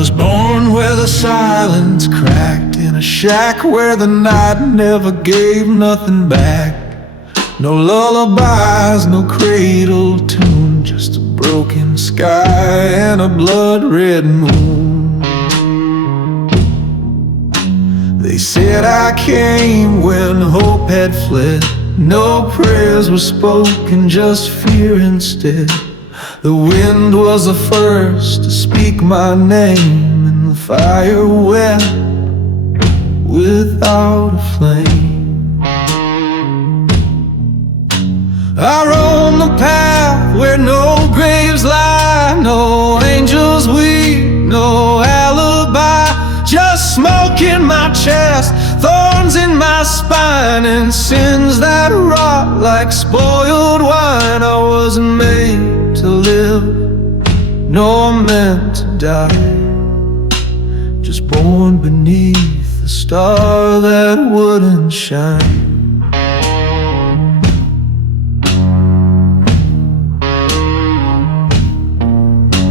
was born where the silence cracked, in a shack where the night never gave nothing back. No lullabies, no cradle tune, just a broken sky and a blood-red moon. They said I came when hope had fled. No prayers were spoken, just fear instead. The wind was the first to speak my name, and the fire wept without a flame. I roam the path where no graves lie, no angels weep, no alibi. Just smoke in my chest, thorns in my spine, and sins that rot like spoiled wine. I wasn't made to live, nor meant to die, just born beneath a star that wouldn't shine.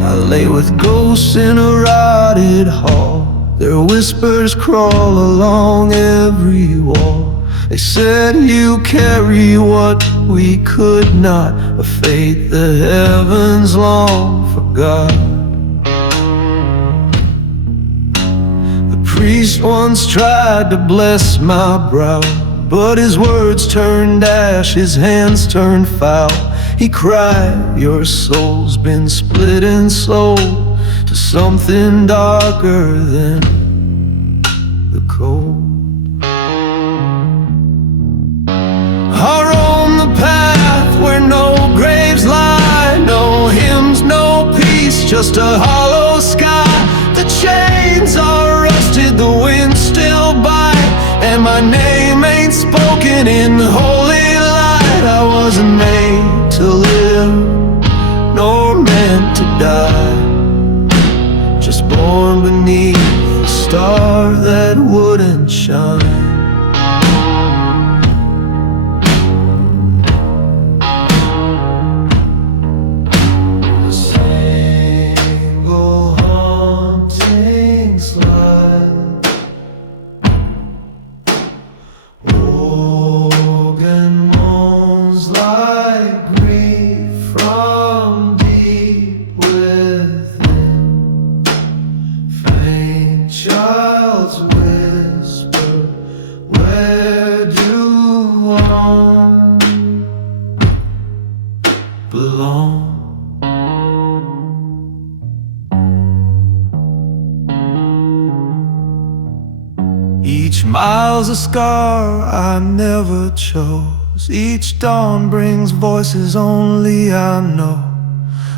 I lay with ghosts in a rotted hall. Their whispers crawl along every wall. They said you carry what we could not, a fate the heavens long forgot. The priest once tried to bless my brow, but his words turned ash, his hands turned foul. He cried, your soul's been split and sold to something darker than the cold. I roam the path where no graves lie, no hymns, no peace, just a hollow sky. The chains are rusted, the wind still bites, and my name ain't spoken in holy light. I wasn't made to live, nor meant to die, just born beneath a star that wouldn't shine. A single haunting slide, organ moans like grief from deep within. Child's whisper, where do I belong? Each mile's a scar I never chose. Each dawn brings voices only I know.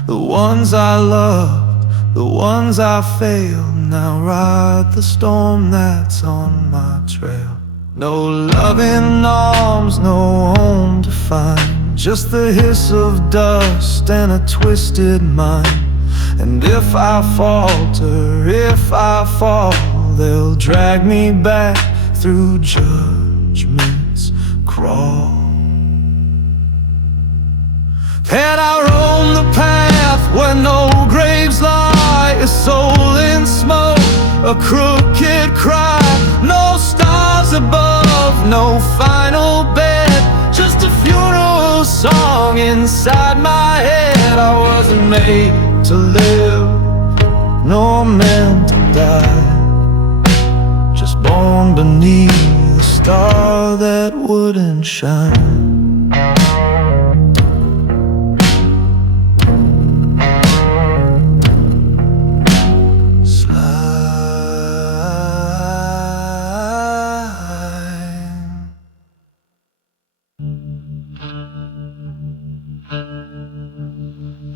The ones I loved, the ones I failed, now ride the storm that's on my trail. No loving arms, no home to find, just the hiss of dust and a twisted mind. And if I falter, if I fall, they'll drag me back through judgment's crawl. And I roam the path where no graves lie, a soul in smoke, a crooked cry. No stars above, no final bed, just a funeral song inside my head. I wasn't made to live, nor meant to die, just born beneath a star that wouldn't shine.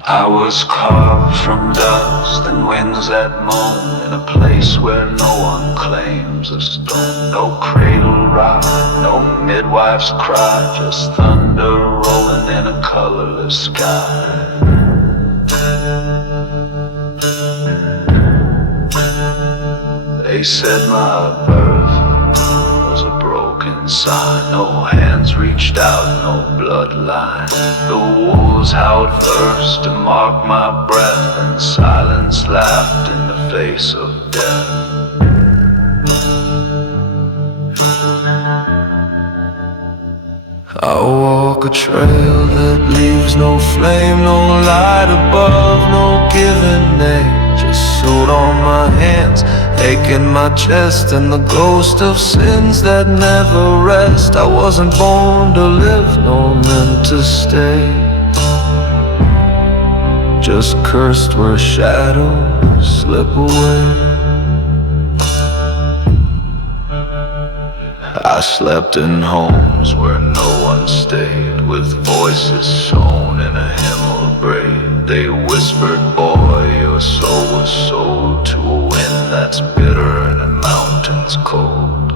I was carved from dust and winds that moan, in a place where no one claims a stone. No cradle rock, no midwife's cry, just thunder rolling in a colorless sky. They said my birth was a broken sign. No hands reached out, no bloodline. The wolves howled first to mark my breath, and silence laughed in the face of death. I walk a trail that leaves no flame, no light above, no given name. Just soot on my hands, ache in my chest, and the ghost of sins that never rest. I wasn't born to live, nor meant to stay, just cursed where shadows slip away. I slept in homes where no one stayed, with voices sewn in a hymn of braid. They whispered, boy, your soul was sold to a wind that's bitter and a mountain's cold.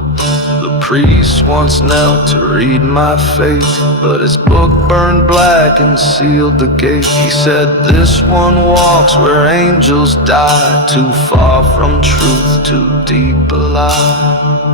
The priest once knelt to read my fate, but his book burned black and sealed the gate. He said, this one walks where angels die, too far from truth, too deep a lie.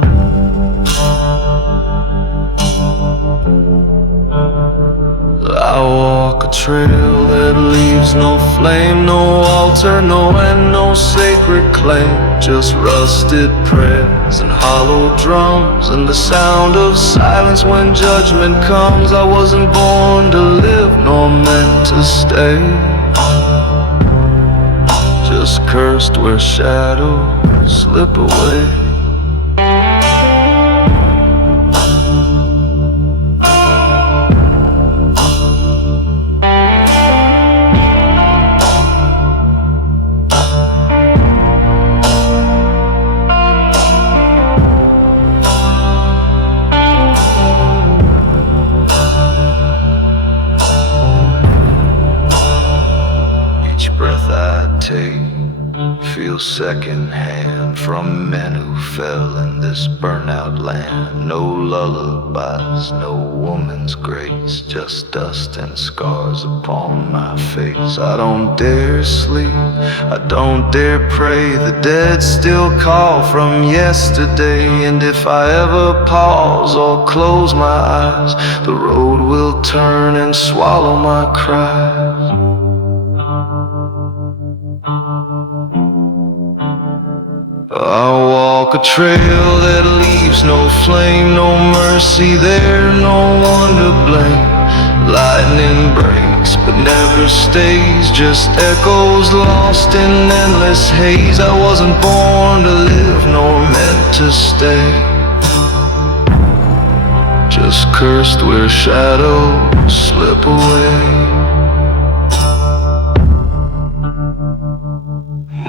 I walk a trail that leaves no flame, no altar, no end, no sacred claim. Just rusted prayers and hollow drums, and the sound of silence when judgment comes. I wasn't born to live, nor meant to stay, just cursed where shadows slip away. Feel secondhand from men who fell in this burnout land. No lullabies, no woman's grace, just dust and scars upon my face. I don't dare sleep, I don't dare pray. The dead still call from yesterday, and if I ever pause or close my eyes, the road will turn and swallow my cries. I walk a trail that leaves no flame, no mercy there, no one to blame. Lightning breaks but never stays, just echoes lost in endless haze. I wasn't born to live, nor meant to stay, just cursed where shadows slip away.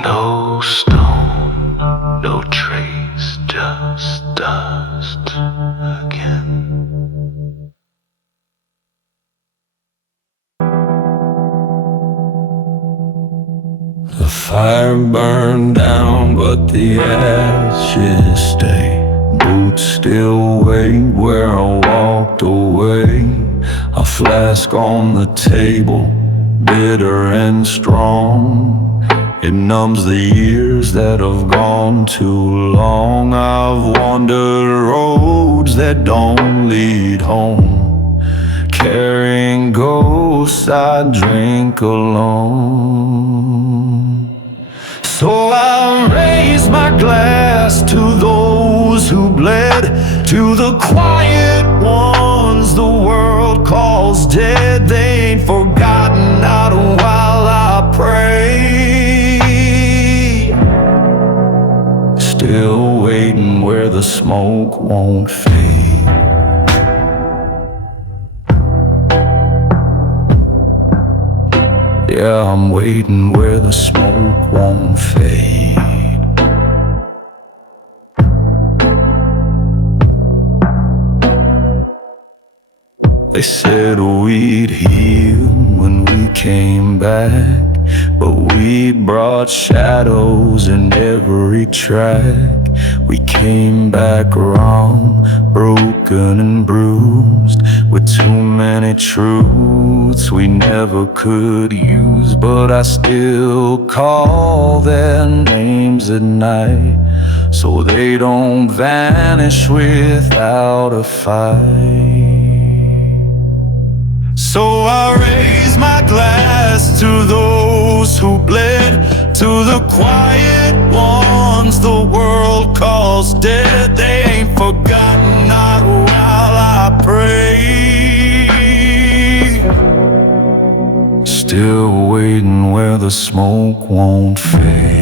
No stone, no trace, just dust again. The fire burned down, but the ashes stay. Boots still wait where I walked away. A flask on the table, bitter and strong. It numbs the years that have gone too long. I've wandered roads that don't lead home, carrying ghosts I drink alone. So I raise my glass to those who bled, to the quiet ones the world calls dead. They ain't forgotten, not while I pray. Still waiting where the smoke won't fade. Yeah, I'm waiting where the smoke won't fade. They said we'd heal when we came back, but we brought shadows in every track. We came back wrong, broken and bruised, with too many truths we never could use. But I still call their names at night, so they don't vanish without a fight. So I raise my glass to those who bled, to the quiet ones ones the world calls dead. They ain't forgotten, not while I pray. Still waiting where the smoke won't fade.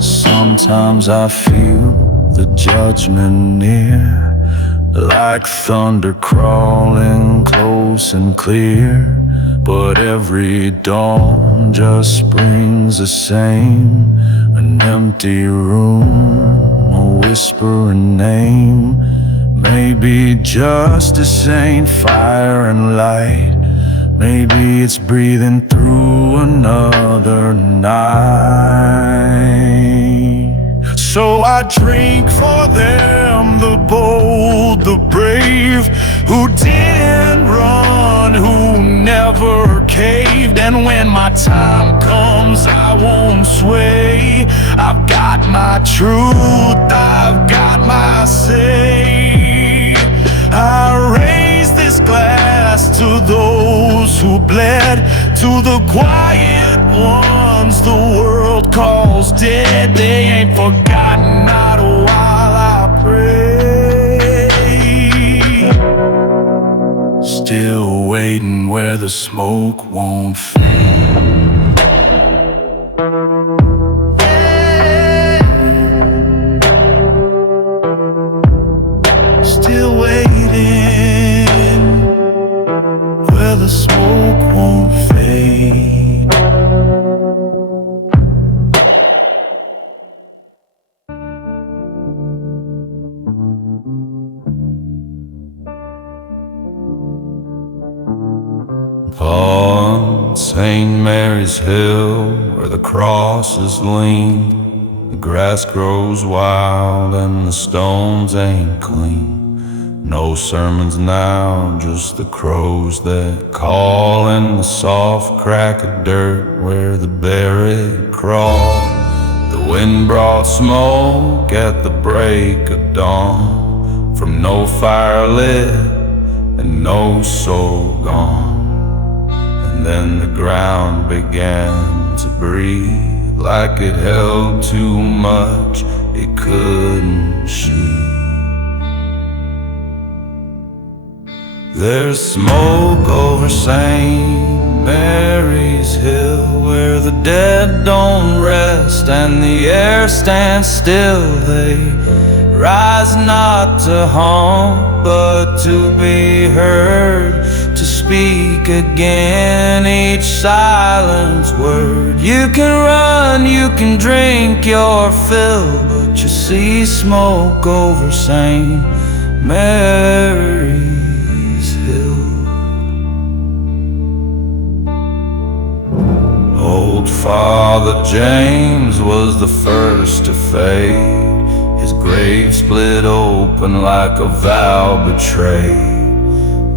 Sometimes I feel the judgment near, like thunder crawling close and clear. But every dawn just brings the same, an empty room, a whispering name. Maybe justice ain't fire and light, maybe it's breathing through another night. So I drink for them, the bold, the brave, who didn't run, who never caved. And when my time comes, I won't sway. I've got my truth, I've got my say. I raise this glass to those who bled, to the quiet ones the world calls dead. They ain't forgotten, not while I pray. Still waiting where the smoke won't fade. Still waiting where the smoke won't fade. On St. Mary's Hill, where the crosses lean, the grass grows wild and the stones ain't clean. No sermons now, just the crows that call and the soft crack of dirt where the buried crawl. The wind brought smoke at the break of dawn, from no fire lit and no soul gone. And then the ground began to breathe, like it held too much it couldn't sheathe. There's smoke over St. Mary's Hill, where the dead don't rest and the air stands still. They rise not to haunt, but to be heard, to speak again each silenced word. You can run, you can drink your fill, but you see smoke over St. Mary's Hill. Old Father James was the first to fade, his grave split open like a vow betrayed.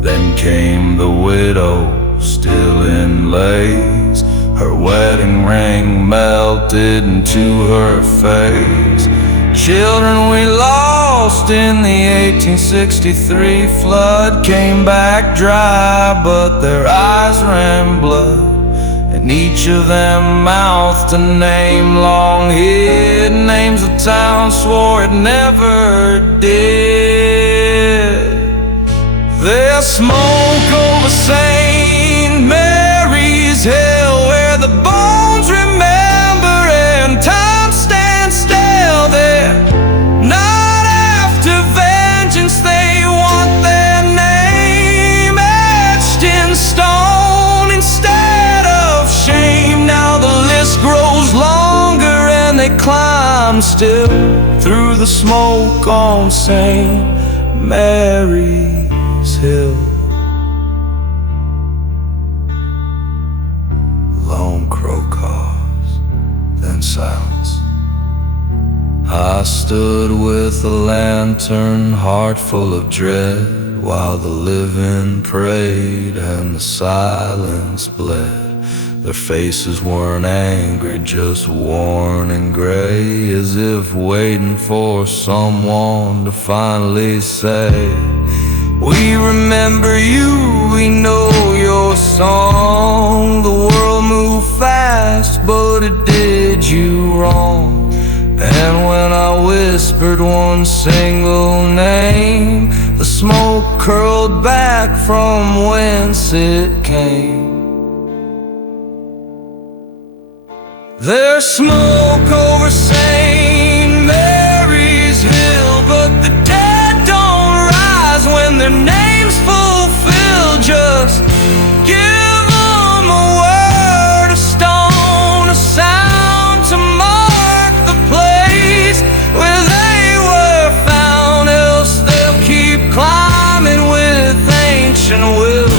Then came the widow, still in lace, her wedding ring melted into her face. Children we lost in the 1863 flood came back dry, but their eyes ran blood. And each of them mouthed a name long hid, names the town swore it never did. There's smoke over St. Mary's Hill, where the bones remember and time stands still. They're not after vengeance, they want their name etched in stone instead of shame. Now the list grows longer and they climb still through the smoke on St. Mary's Hill. Lone crow caws, then silence. I stood with a lantern, heart full of dread, while the living prayed and the silence bled. Their faces weren't angry, just worn and gray, as if waiting for someone to finally say, "We remember you, we know your song." The world moved fast, but it did you wrong. And when I whispered one single name, the smoke curled back from whence it came. There's smoke over St. Mary's Hill, but the dead don't rise when their names fulfill. Just give them a word, a stone, a sound to mark the place where they were found. Else they'll keep climbing with ancient will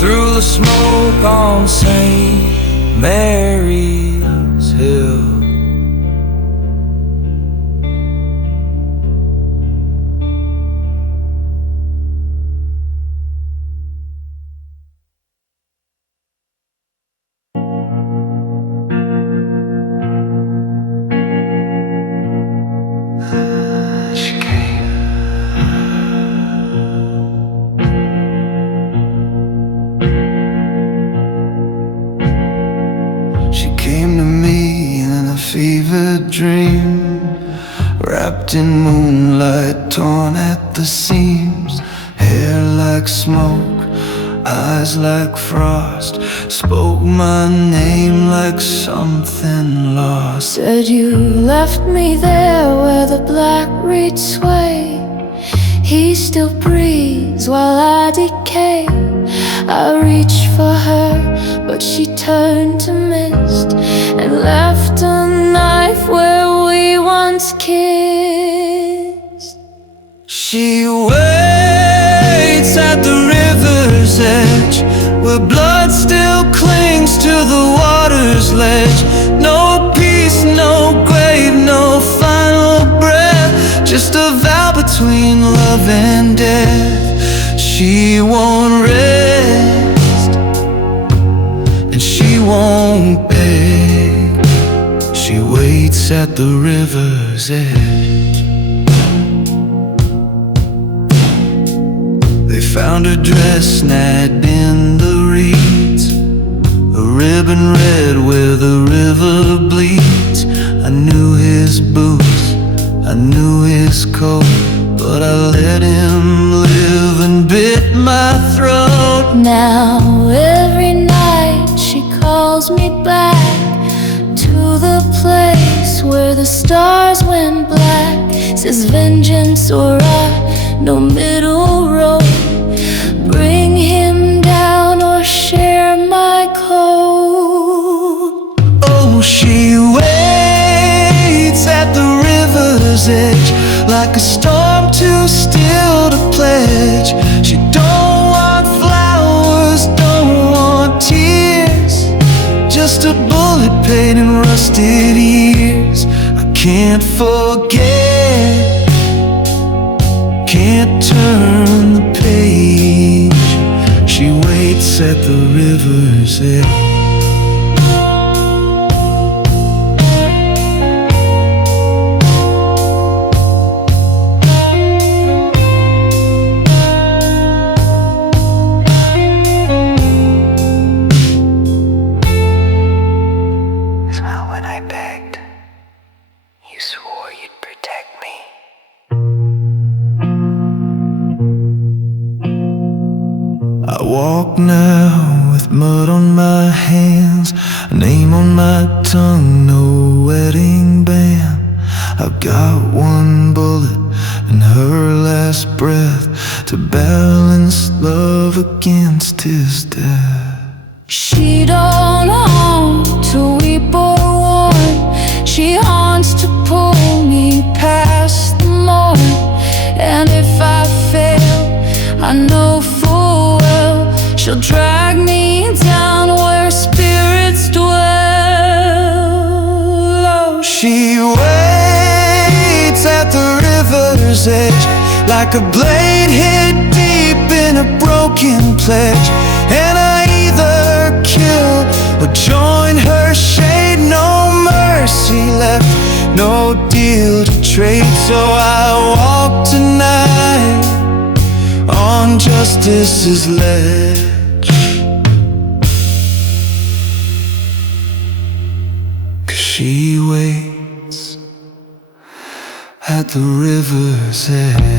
through the smoke on St. Mary's Hill. She came to me in a fevered dream, wrapped in moonlight, torn at the seams. Hair like smoke, eyes like frost, spoke my name like something lost. Said you left me there where the black reeds sway. He still breathes while I decay. I reached for her, but she turned to mist and left a knife where we once kissed. She waits at the river's edge, where blood still clings to the water's ledge. No peace, no grave, no final breath, just a vow between love and death. She won't rest, and she won't beg. She waits at the river's edge. They found her dress snagged in the reeds, a ribbon red where the river bleeds. I knew his boots, I knew his coat, but I let him live and bit my throat. Now every night she calls me back to the place where the stars went black. Says vengeance or art, no middle road. Bring him down or share my code. Oh, she waits at the river's edge, like a storm too still to pledge. She don't want flowers, don't want tears, just a bullet paid in rusted ears. I can't forget, can't turn the page. She waits at the river's edge. I walk now with mud on my hands, a name on my tongue, no wedding band. I've got one bullet and her last breath to balance love against his death. She don't haunt to weep or warn. She haunts to pull me past the morn. And if I fail, I know full well she'll drag me down where spirits dwell. Oh, she waits at the river's edge, like a blade hit deep in a broken pledge. And I either kill or join straight, so I walk tonight on justice's ledge. 'Cause she waits at the river's edge.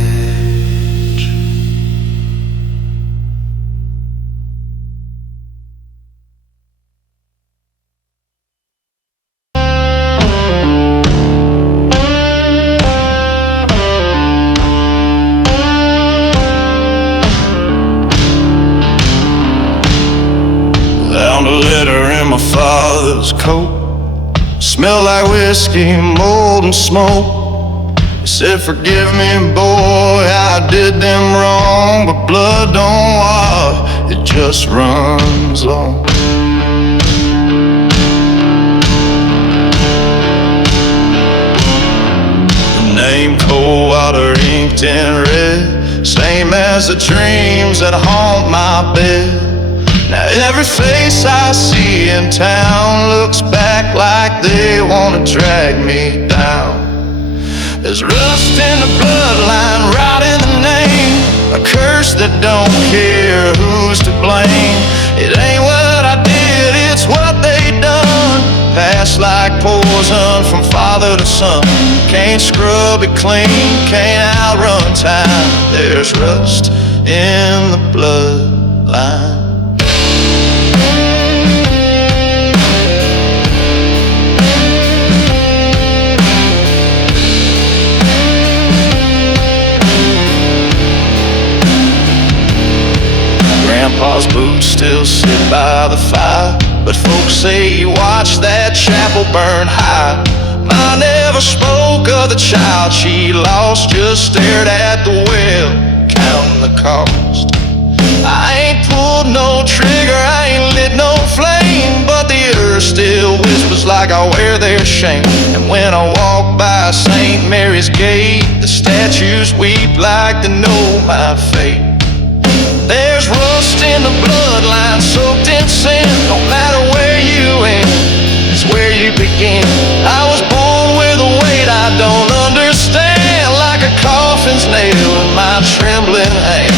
Found a letter in my father's coat. Smelled like whiskey, mold and smoke. He said, forgive me, boy, I did them wrong, but blood don't wash, it just runs long. The name Coldwater inked in red, same as the dreams that haunt my bed. Now every face I see in town looks back like they wanna drag me down. There's rust in the bloodline, rot in the name, a curse that don't care who's to blame. It ain't what I did, it's what they done. Passed like poison from father to son. Can't scrub it clean, can't outrun time. There's rust in the bloodline. Grandpa's boots still sit by the fire, but folks say you watch that chapel burn high. Ma never spoke of the child she lost, just stared at the well, counting the cost. I ain't pulled no trigger, I ain't lit no flame, but the earth still whispers like I wear their shame. And when I walk by St. Mary's gate, the statues weep like they know my fate. There's rust in the bloodline, soaked in sin. No matter where you end, it's where you begin. I was born with a weight I don't understand, like a coffin's nail in my trembling hand.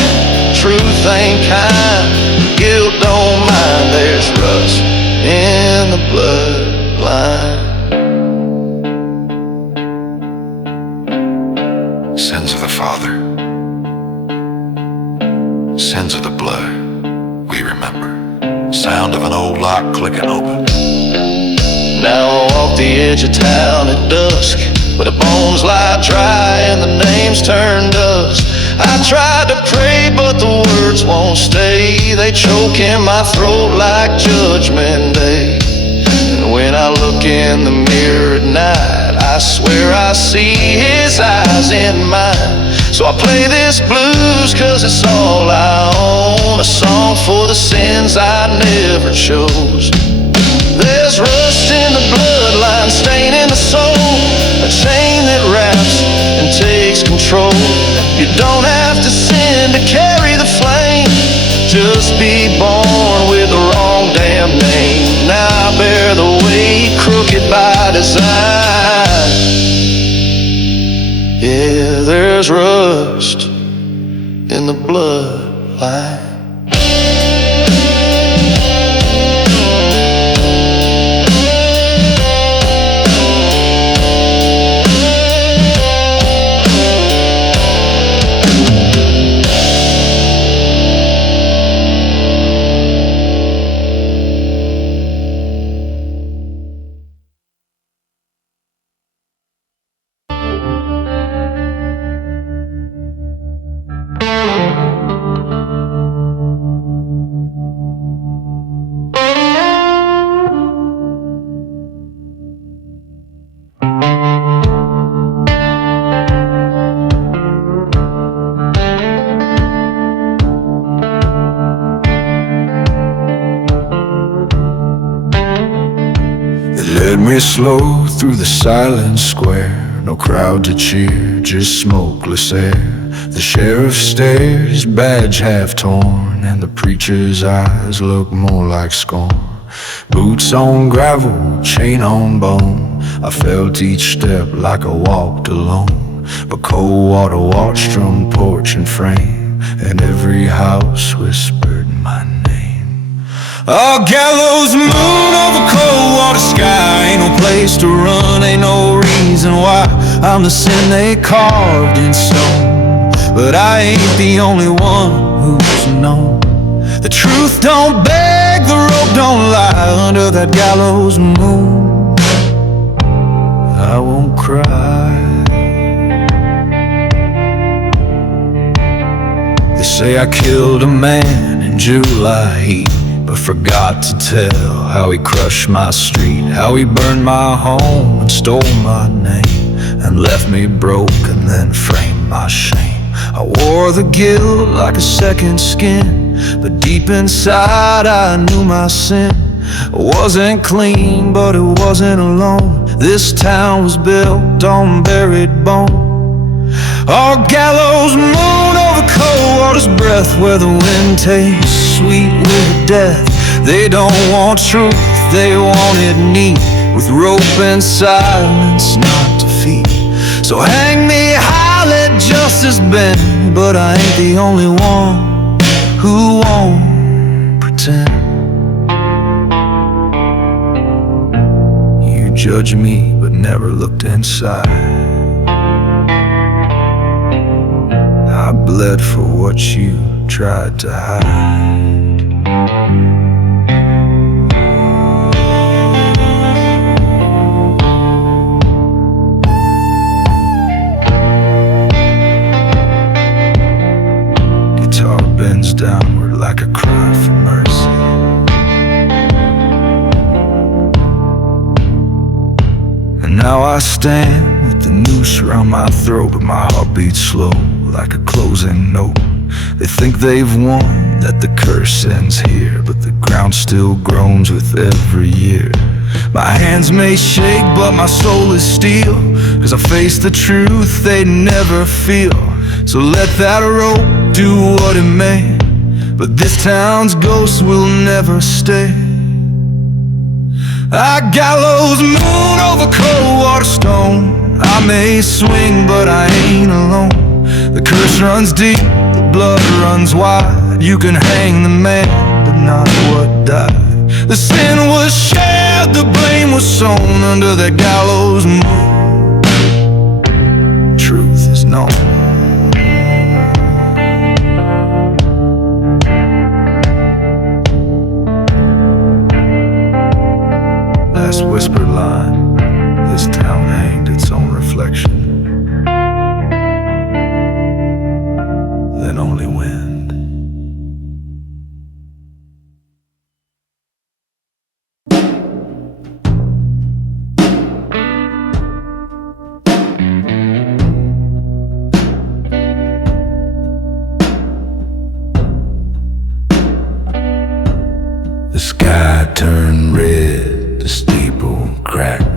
Truth ain't kind, guilt don't mind. There's rust in the bloodline. Sins of the father, sins of the blood, we remember. Sound of an old lock clicking open. Now I walk the edge of town at dusk, where the bones lie dry and the names turn dust. I tried to pray, but the words won't stay. They choke in my throat like Judgment Day. And when I look in the mirror at night, I swear I see his eyes in mine. So I play this blues 'cause it's all I own, a song for the sins I never chose. There's rust in the bloodline, stain in the soul, a chain that wraps and takes control. You don't have to sin to carry the flame, just be born with the wrong damn name. Now I bear the weight, crooked by design. Yeah, there's rust in the bloodline. Led me slow through the silent square. No crowd to cheer, just smokeless air. The sheriff stared, his badge half torn, and the preacher's eyes looked more like scorn. Boots on gravel, chain on bone, I felt each step like I walked alone, but cold water watched from porch and frame, and every house whispered my name. A gallows moon over cold water sky, ain't no place to run, ain't no reason why. I'm the sin they carved in stone, but I ain't the only one who's known. The truth don't beg, the rope don't lie. Under that gallows moon, I won't cry. They say I killed a man in July heat, but forgot to tell how he crushed my street, how he burned my home and stole my name, and left me broke and then framed my shame. I wore the guilt like a second skin, but deep inside I knew my sin. I wasn't clean, but it wasn't alone. This town was built on buried bone. Oh, gallows moon over cold water's breath, where the wind tastes sweet with death. They don't want truth, they want it neat, with rope and silence, not defeat. So hang me high, let justice bend, but I ain't the only one who won't pretend. You judge me, but never looked inside. I bled for what you tried to hide. Guitar bends downward like a cry for mercy. And now I stand with the noose around my throat, but my heart beats slow like a closing note. They think they've won, that the curse ends here, but the ground still groans with every year. My hands may shake, but my soul is steel, 'cause I face the truth they never feel. So let that rope do what it may, but this town's ghost will never stay. I gallows moon over cold water stone. I may swing, but I ain't alone. The curse runs deep, the blood runs wide. You can hang the man, but not what died. The sin was shared, the blame was sown under that gallows moon. Truth is known. Last whispered line, this town hanged its own reflection. Then only wind. The sky turned red, the steeple cracked,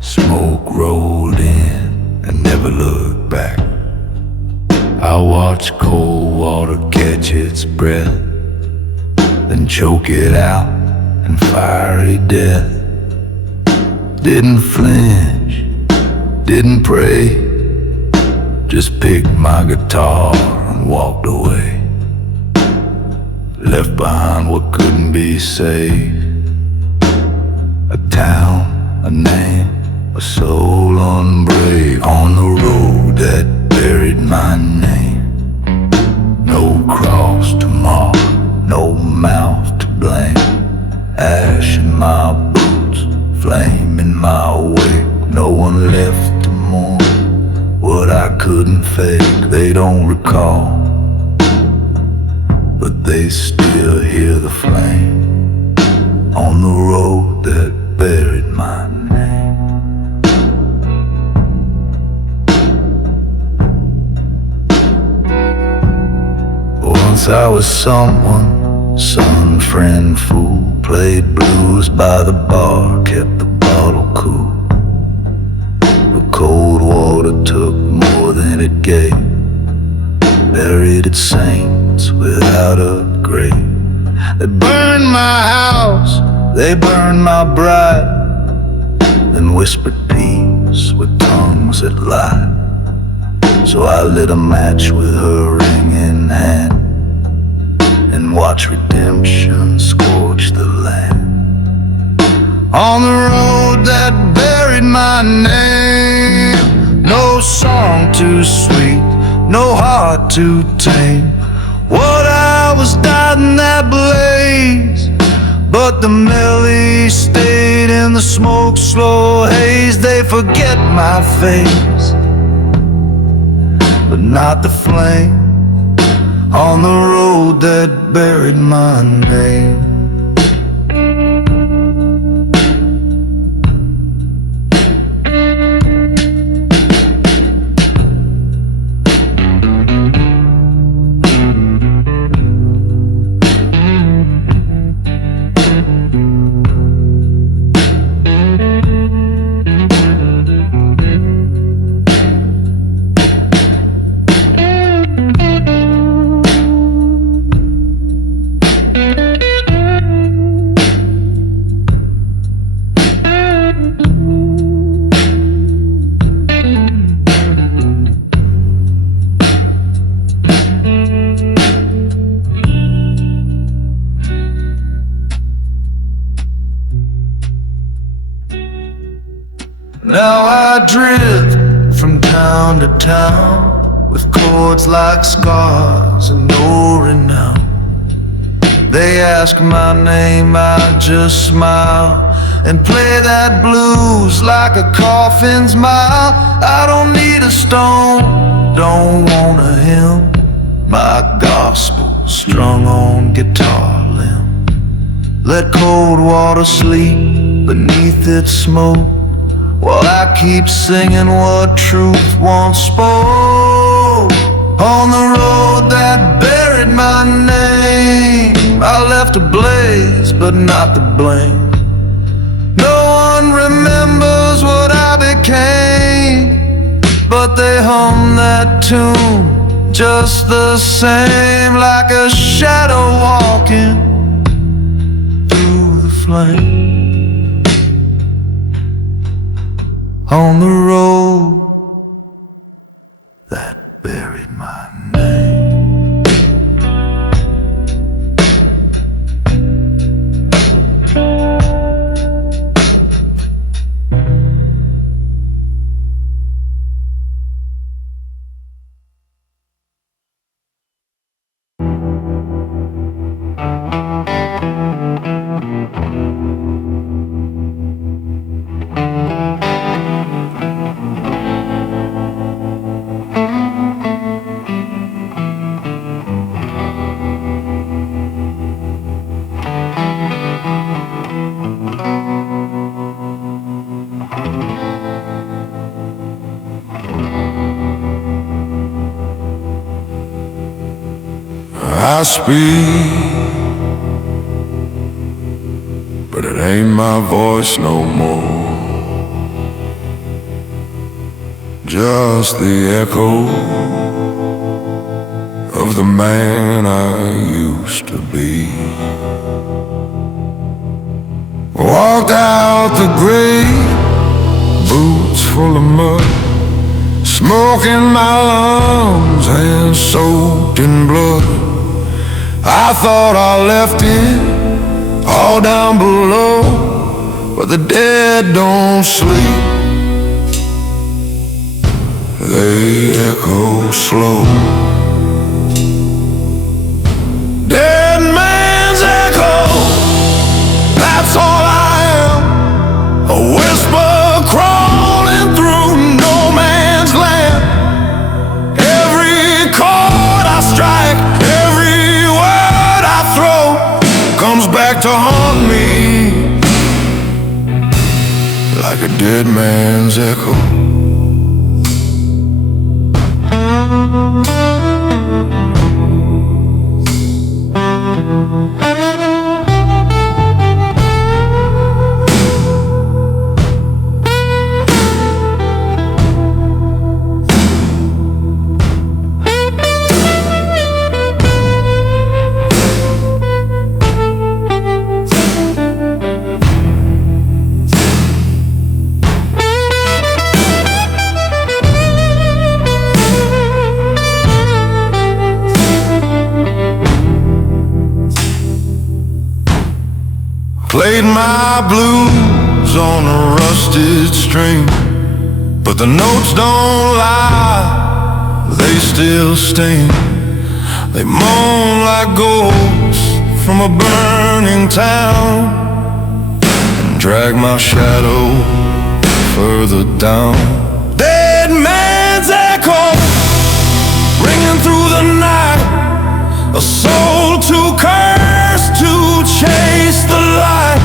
smoke rolled in and never looked back. I watched cold water catch its breath, then choke it out in fiery death. Didn't flinch, didn't pray, just picked my guitar and walked away. Left behind what couldn't be saved. A town, a name, a soul unbrave, on the road that buried my name. No cross to mark, no mouth to blame. Ash in my boots, flame in my wake. No one left to mourn what I couldn't fake. They don't recall, but they still hear the flame on the road that buried my name. Once I was someone, son, friend, fool, played blues by the bar, kept the bottle cool. But cold water took more than it gave, buried its saints without a grave. They burned my house, they burned my bride, then and whispered peace with tongues that lie. So I lit a match with her ring in hand and watched redemption scorch the land. On the road that buried my name, no song too sweet, no heart too tame. What I was died in that blaze, but the melee stayed in the smoke, slow haze. They forget my face, but not the flame on the road that buried my name. Now I drift from town to town with chords like scars and no renown. They ask my name, I just smile and play that blues like a coffin's mile. I don't need a stone, don't want a hymn. My gospel strung on guitar limb. Let cold water sleep beneath its smoke, while I keep singing what truth once spoke. On the road that buried my name, I left a blaze, but not the blame. No one remembers what I became, but they hum that tune just the same, like a shadow walking through the flame. On the road that buried my name. I speak, but it ain't my voice no more. Just the echo of the man I used to be. Walked out the grave, boots full of mud, smoke in my lungs and soaked in blood. I thought I left it all down below, but the dead don't sleep, they echo slow. Dead man's echo, that's all I am. A whisper crawling through no man's land. Every chord I strike, every word I throw comes back to haunt me like a dead man's echo. Played my blues on a rusted string, but the notes don't lie, they still sting. They moan like ghosts from a burning town, and drag my shadow further down. Dead man's echo ringing through the night, a soul too cursed to chase the light.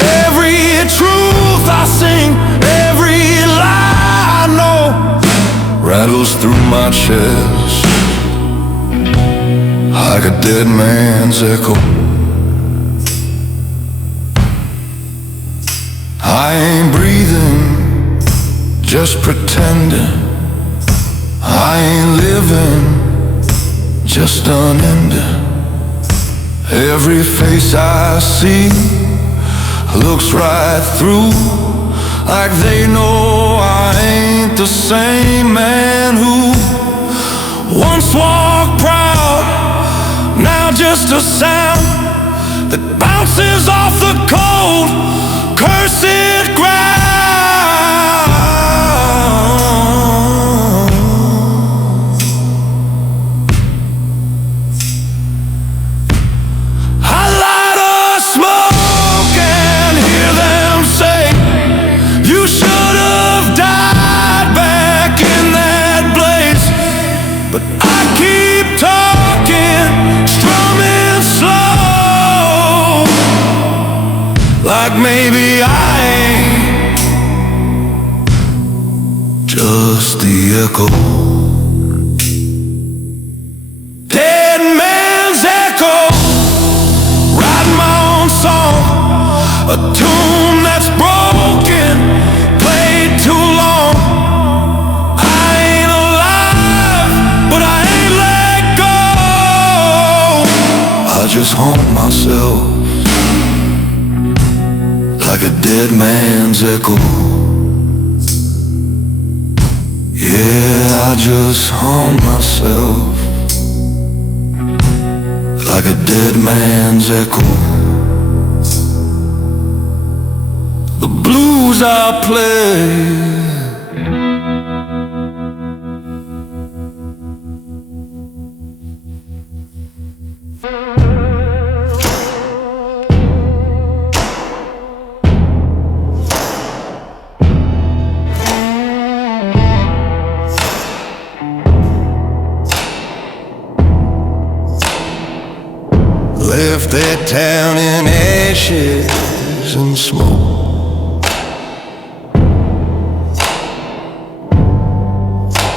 Every truth I sing, every lie I know, rattles through my chest like a dead man's echo. I ain't breathing, just pretending. I ain't living, just unending. Every face I see looks right through, like they know I ain't the same man who once walked proud, now just a sound that bounces off the cold, cursed ground. I light a smoke and hear them say, you should have died back in that blaze. But I keep talking, strumming slow, like maybe I ain't just the echo. Dead man's echo, writing my own song, a tune that's broken, played too long. I ain't alive, but I ain't let go. I just haunt myself like a dead man's echo. Yeah, I just haunt myself like a dead man's echo. The blues I play, left that town in ashes and smoke,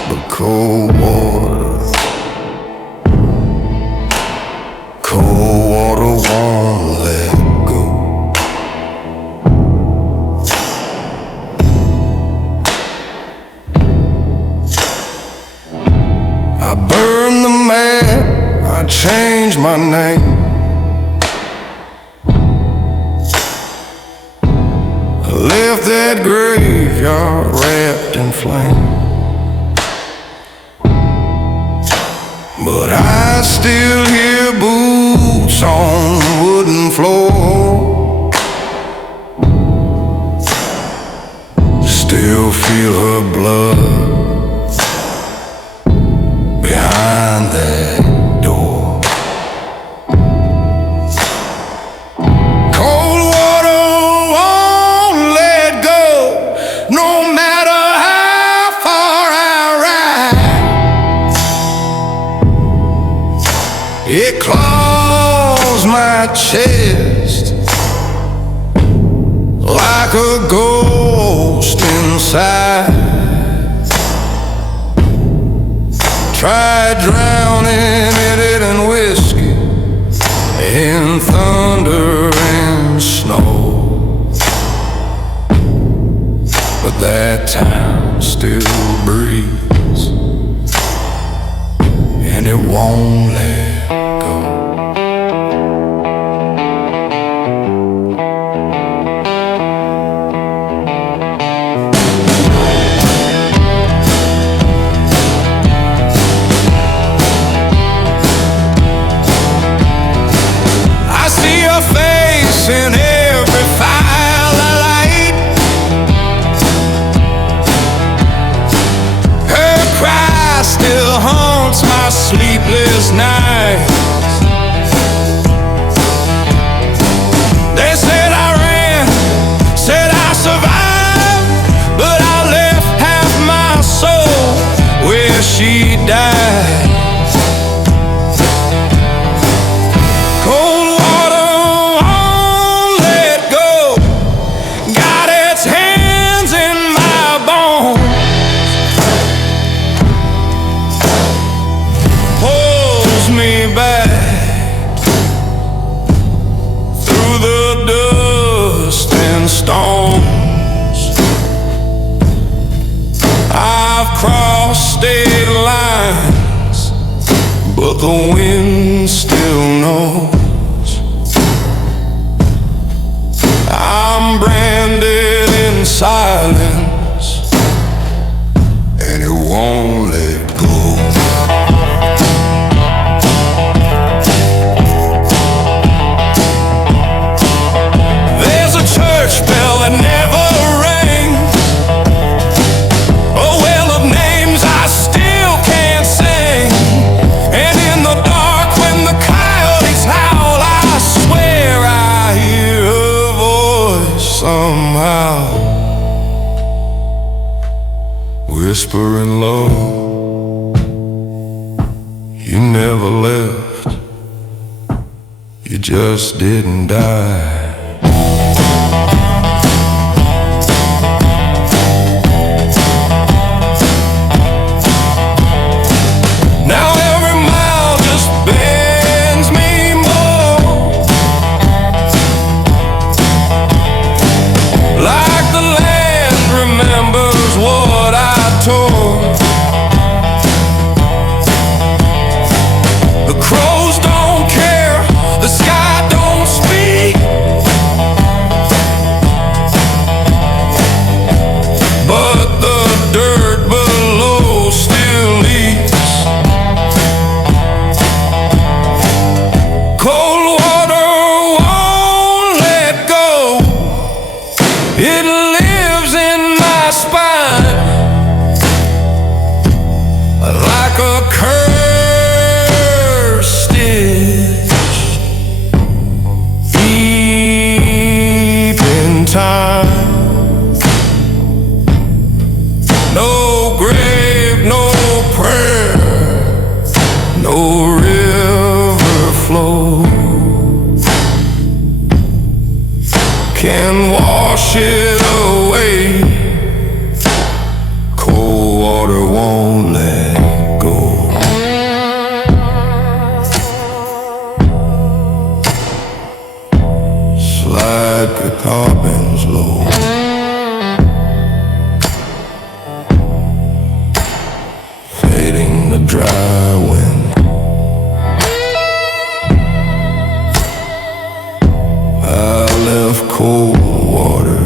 but cold water won't let go. I burned the map, I changed my name, left that graveyard wrapped in flame. But I still hear boots on wooden floor, still feel her blood behind that door. Cold water won't let go, no matter how far I ride. It claws my chest like a ghost inside. Tried drowning it in whiskey, in thunder and snow, but that town still breathes, and it won't let go. I see your face in every firelight. Her cry still haunts my sleepless nights. They said I ran, said I survived, but I left half my soul where she died. Cold water won't let go, got its hands in my bones, pulls me back through the dust and stones. I've crossed state lines, but the wind still knows. I'm branded in silence, and it won't let go. There's a church bell that never rings, a well of names I still can't sing. And in the dark when the coyotes howl, I swear I hear a voice somehow, whispering low, you never left, you just didn't die. Now every mile just bends me more, like the land remembers what I tore. The crows don't care, the sky don't speak, but the dirt below still leaks. Cold water won't let go, it lives in my spine like a cursed stitch deep in time. No grave, no prayer, no river flow can wash it away. Cold water won't let go. Slide guitar bends low, fading the dry wind. I left cold water,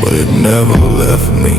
but it never left me.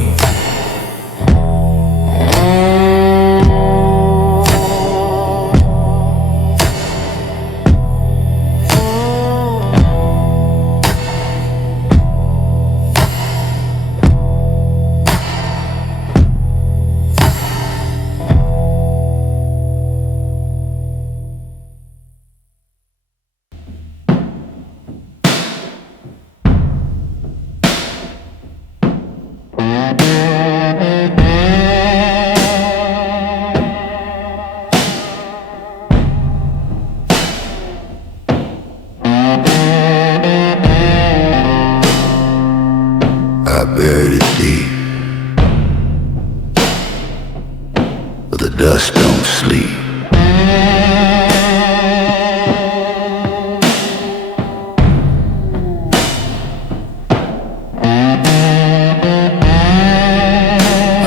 I buried it deep, but the dust don't sleep.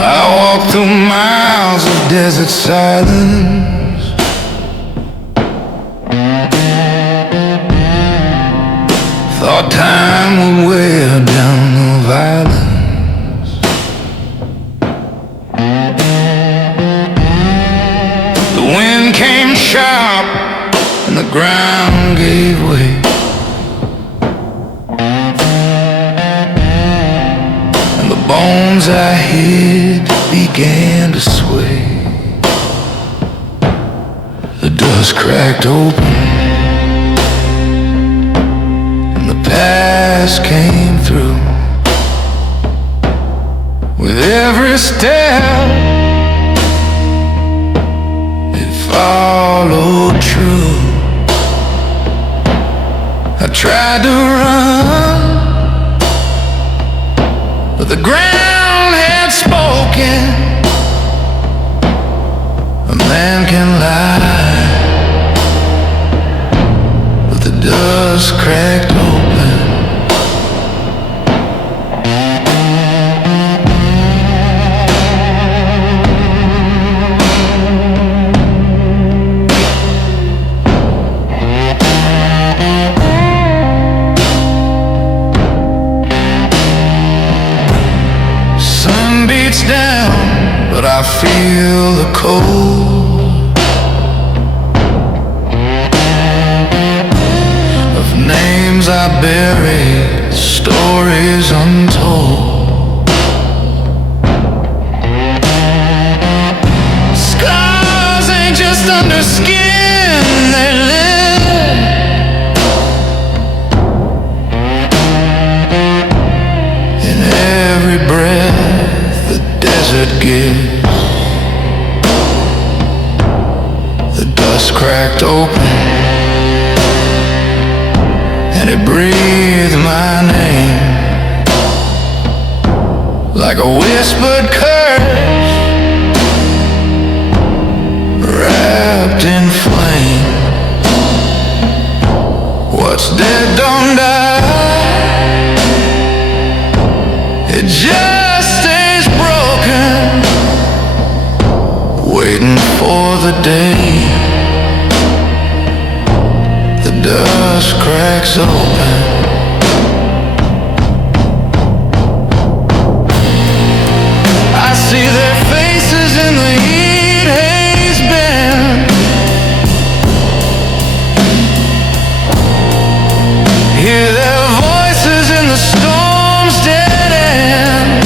I walked through miles of desert silence, thought time would wear down the violence. sharp and the ground gave way. And the bones I hid began to sway. The dust cracked open and the past came through. With every step it followed true. I tried to run, but the ground had spoken. A man can lie, but the dust cracked open. Down, but I feel the cold of names I buried, stories untold. Scars ain't just under skin, they live. In every breath desert gives. The dust cracked open and it breathed my name like a whispered curse wrapped in flame. What's dead don't die, it just waiting for the day the dust cracks open. I see their faces in the heat haze bend. Hear their voices in the storm's dead end.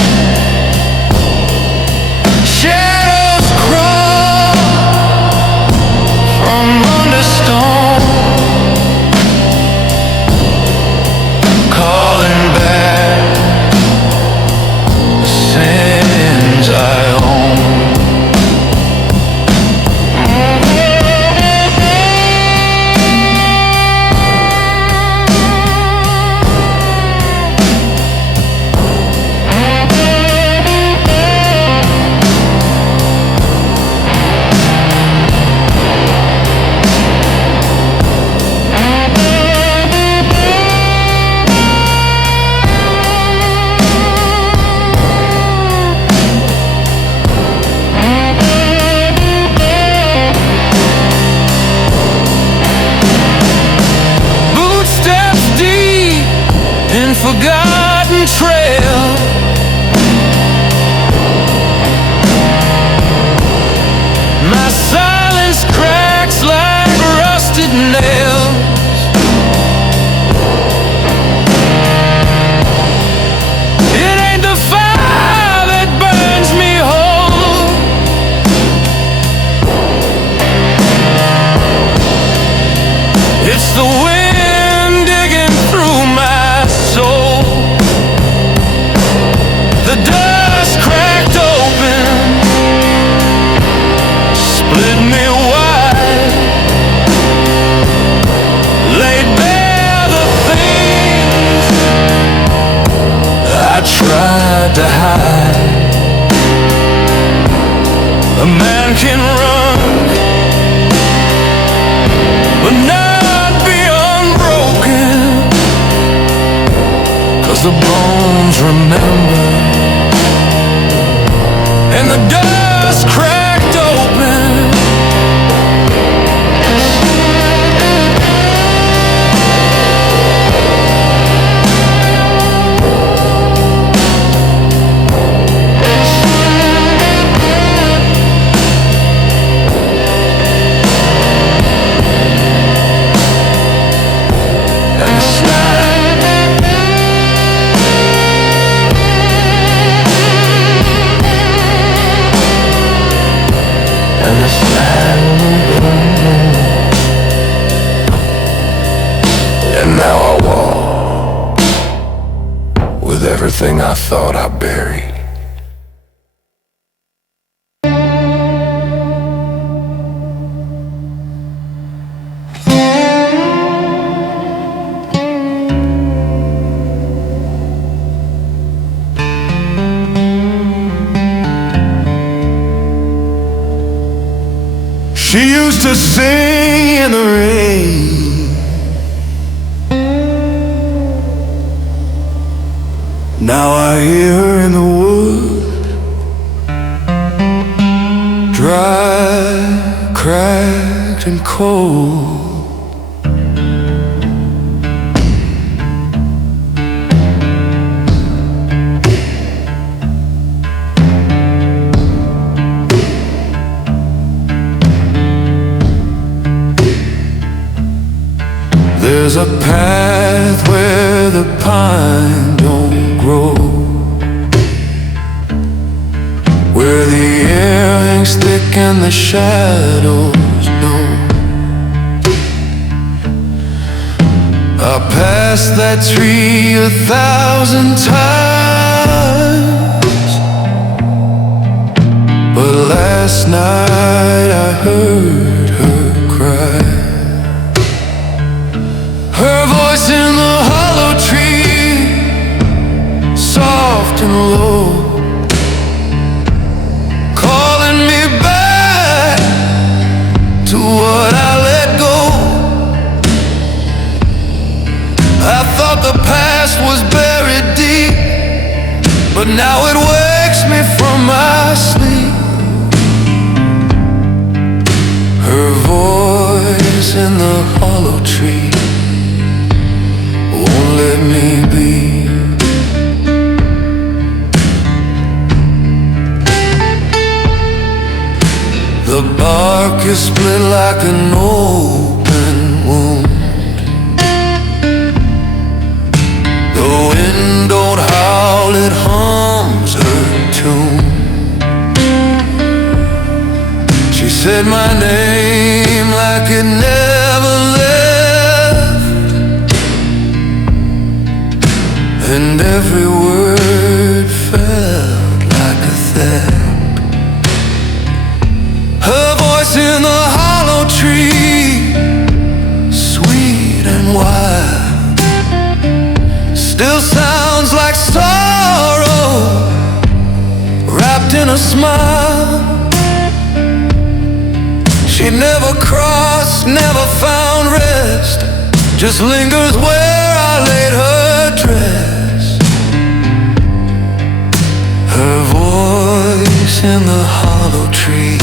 Calling back the sins I own. Forgotten trail, my silence cracks like rusted nails. It ain't the fire that burns me whole, it's the wind digging through my soul. The dust cracked open, split me wide, laid bare the things I tried to hide. A man can run, but not be unbroken, 'cause the bones remember. And the dust cracked open And now I walk with everything I thought I buried. She used to sing in the rain, now I hear her in the wood, dry, cracked and cold. There's a path where the pine don't grow, where the air hangs thick and the shadows know. I passed that tree 1,000 times, but last night I heard her cry. Her voice in the hollow tree, soft and low, calling me back to what I let go. I thought the past was buried deep, but now it wakes me from my sleep. Her voice in the hollow tree won't let me be. The bark is split like an open wound. The wind don't howl, it hums her tune. She said my name like it never left, and every word felt like a theft. Her voice in the hollow tree, sweet and wild, still sounds like sorrow wrapped in a smile. She never crossed, never found rest, just lingers where I laid her dress. Her voice in the hollow tree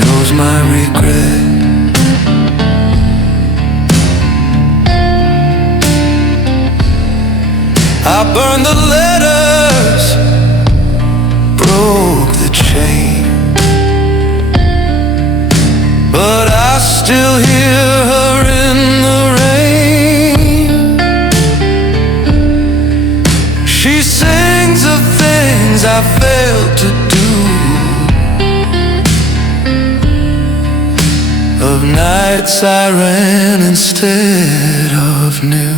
knows my regret. I burned the letters, broke the chain, but I still hear her in the rain. She sings of things I failed to do, of nights I ran instead of knew.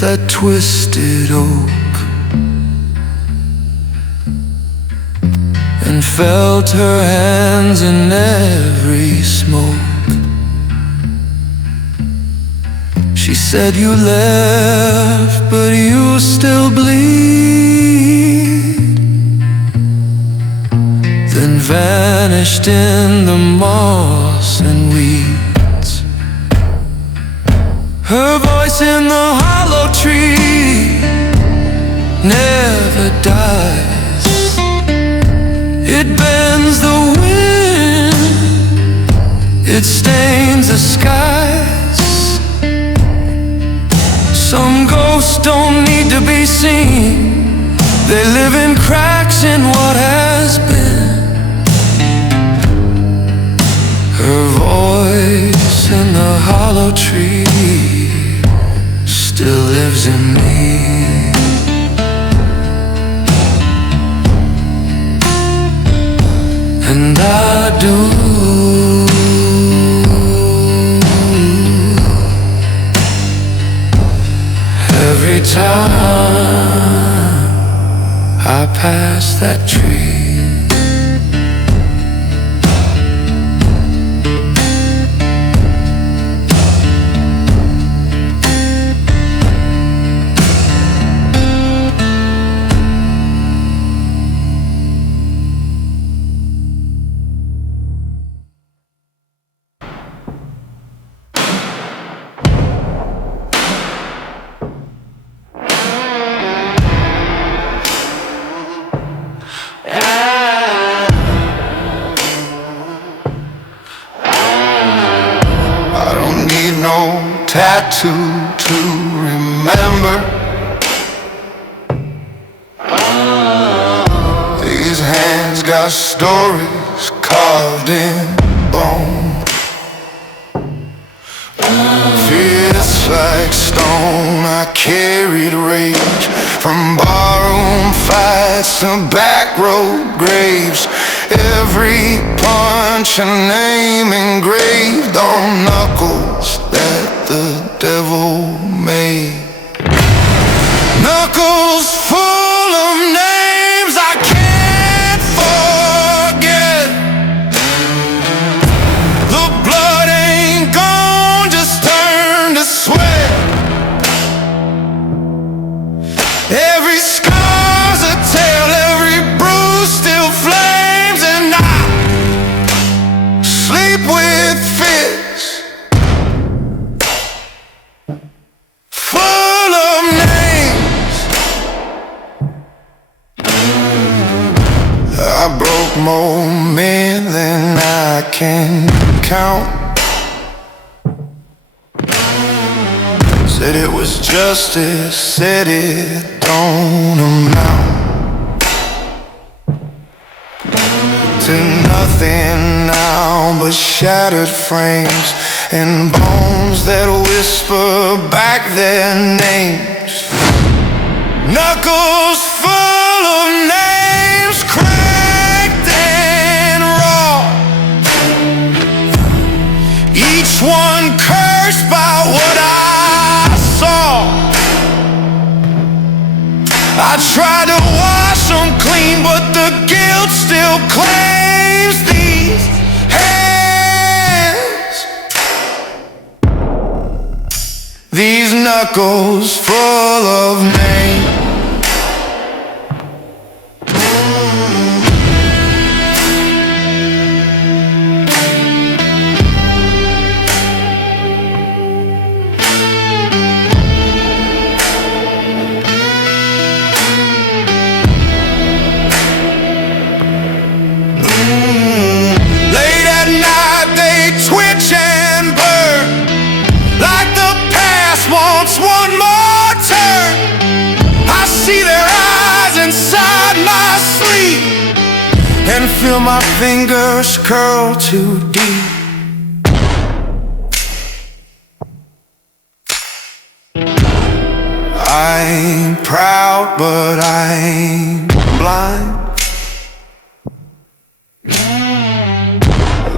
That twisted oak and felt her hands in every smoke. She said you left, but you still bleed. and vanished in the moss and weeds. Her voice in the hollow tree never dies. It bends the wind, it stains the skies. Some ghosts don't need to be seen, they live in cracks in what has been. Her voice in the hollow tree still lives in me. And I do. Every time I pass that tree. Tattoo to remember. These hands got stories carved in bone. Fierce like stone, I carried rage from barroom fights to back road graves. Every punch a name engraved on knuckles that the devil made. Knuckles full of names I can't forget. The blood ain't gone, just turned to sweat. Every scar's a tale, every bruise still flames, and I sleep with fits full of names. I broke more men than I can count. Said it was justice, said it don't amount to nothing now but shattered frames and bones that whisper back their names. Knuckles full of names, cracked and raw, each one cursed by what I saw. I tried to wash them clean, but the guilt still claims these hands. These knuckles full of names. Late at night they twitch and burn like the past wants one more turn. I see their eyes inside my sleep and feel my fingers curl too deep. I ain't proud, but I ain't blind.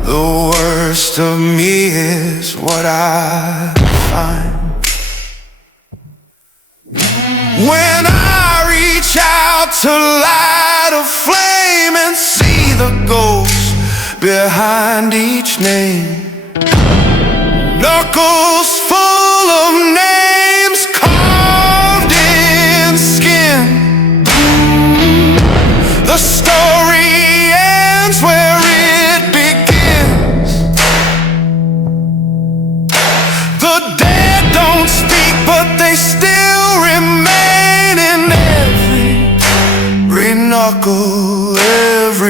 The worst of me is what I find when I reach out to light a flame and see the ghost behind each name. Knuckles full of names carved in skin. The story ends when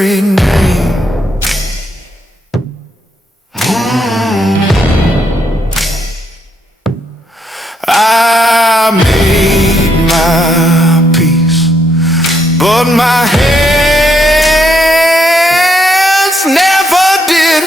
every name. I made my peace, but my hands never did.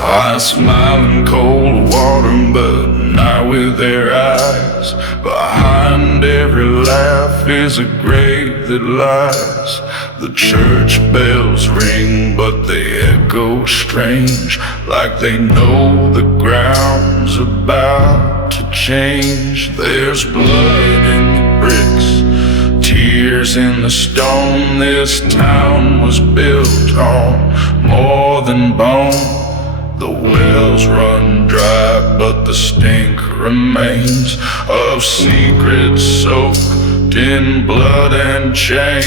I smile in cold water, but not with their eyes. Behind every laugh is a grave that lies. The church bells ring, but they echo strange, like they know the ground's about to change. There's blood in the bricks, tears in the stone. This town was built on more than bone. The wells run dry, but the stink remains of secrets soaked in blood and shame.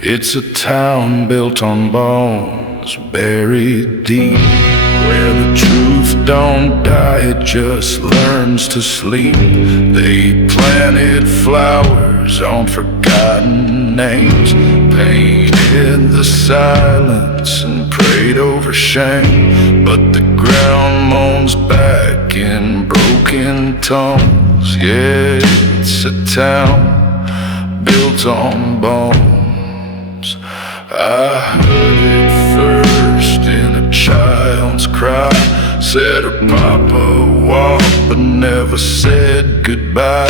It's a town built on bones, buried deep, where the truth don't die, it just learns to sleep. They planted flowers on forgotten names, painted the silence and prayed over shame. But the ground moans back in broken tones. Yeah, it's a town built on bones. I heard it first in a child's cry. Said her papa walked but never said goodbye.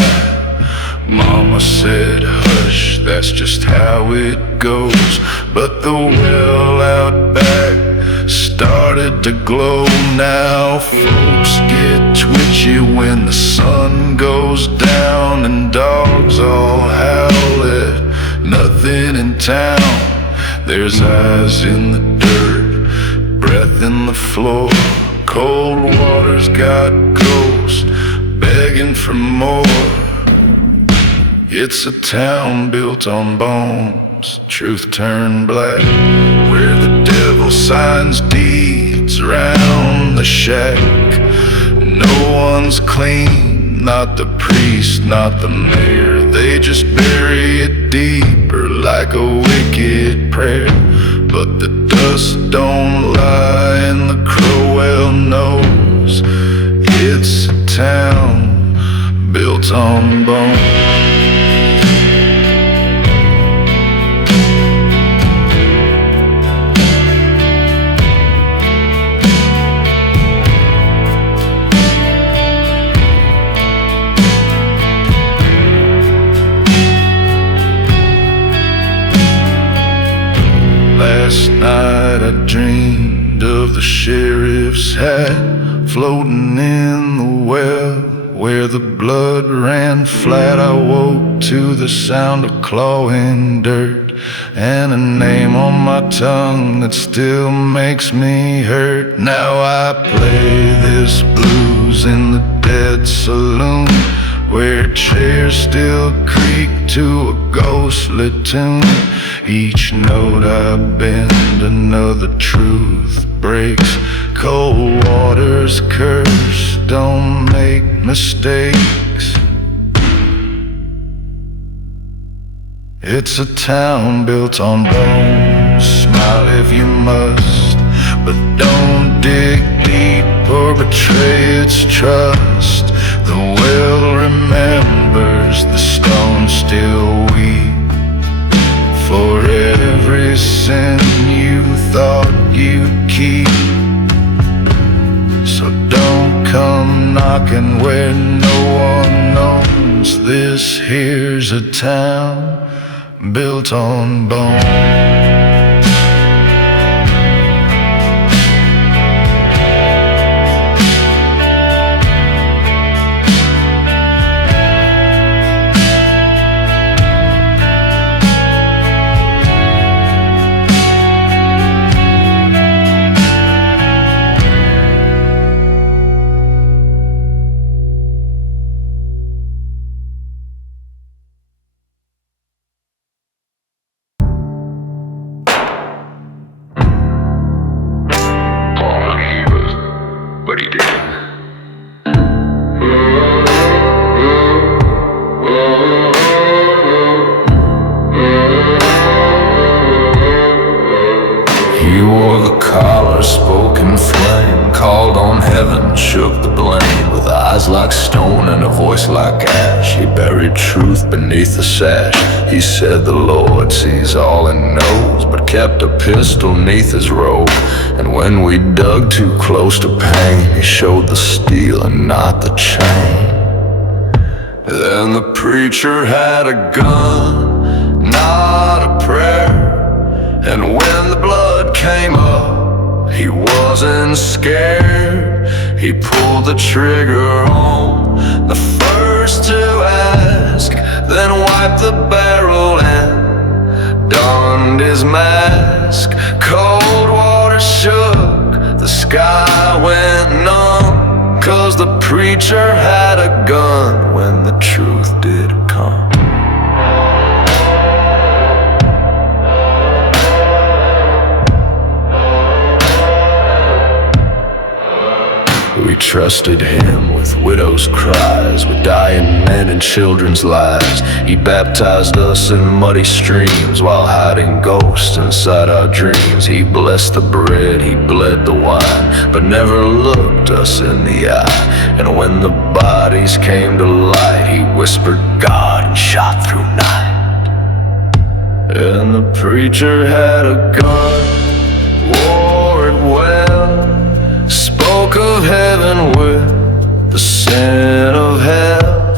Mama said hush, that's just how it goes. But the well out back started to glow. Now folks get twitchy when the sun goes down, and dogs all howl at nothing in town. There's eyes in the dirt, breath in the floor. Cold water's got ghosts begging for more. It's a town built on bones, truth turned black, where the devil signs deeds around the shack. No one's clean, not the priest, not the mayor. They just bury it deeper like a wicked prayer. But the dust don't lie and the crow well knows. It's a town built on bones. Last night I dreamed of the sheriff's hat floating in the well where the blood ran flat. I woke to the sound of clawing dirt and a name on my tongue that still makes me hurt. Now I play this blues in the dead saloon, where chairs still creak to a ghostly tune. Each note I bend, another truth breaks. Cold water's curse, don't make mistakes. It's a town built on bones. Smile if you must, but don't dig deep or betray its trust. The well remembers, the stone still weep for every sin you thought you'd keep. So don't come knocking where no one knows. This here's a town built on bones. He wore the collar, spoke in flame, called on heaven, shook the blame. With eyes like stone and a voice like ash, he buried truth beneath the sash. He said the Lord sees all and knows, but kept a pistol neath his robe. And when we dug too close to pain, he showed the steel and not the chain. Then the preacher had a gun, not a prayer. And when the blood came up, he wasn't scared. He pulled the trigger on the first to ask, then wiped the barrel and donned his mask. Cold water shook, the sky went numb, 'cause the preacher had a gun when the truth did come. We trusted him with widows' cries, with dying men and children's lives. He baptized us in muddy streams while hiding ghosts inside our dreams. He blessed the bread, he bled the wine, but never looked us in the eye. And when the bodies came to light, he whispered God and shot through night. And the preacher had a gun, wore it well, spoke of heaven with the sin of hell.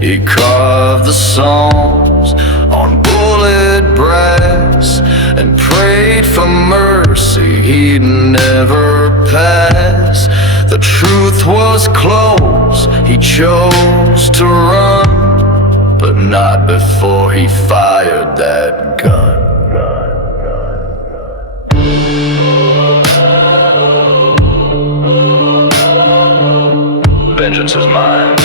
He carved the Psalms on bullet brass and prayed for mercy he'd never pass. The truth was close, he chose to run, but not before he fired that gun. Vengeance is mine,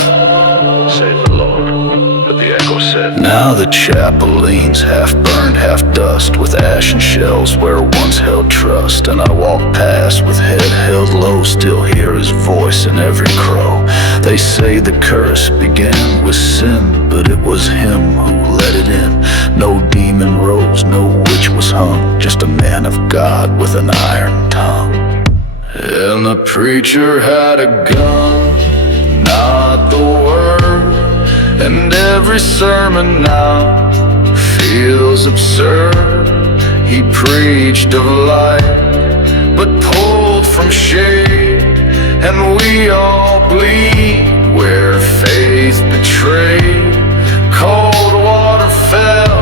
save the Lord. But the echo said, now the chapel leans half burned, half dust, with ash and shells where once held trust. And I walk past with head held low, still hear his voice in every crow. They say the curse began with sin, but it was him who let it in. No demon rose, no witch was hung, just a man of God with an iron tongue. And the preacher had a gun, not the word. And every sermon now feels absurd. He preached of light, but pulled from shade. And we all bleed where faith betrayed. Cold water fell,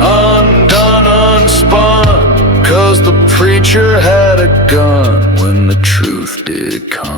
undone, unspun, 'cause the preacher had a gun when the truth did come.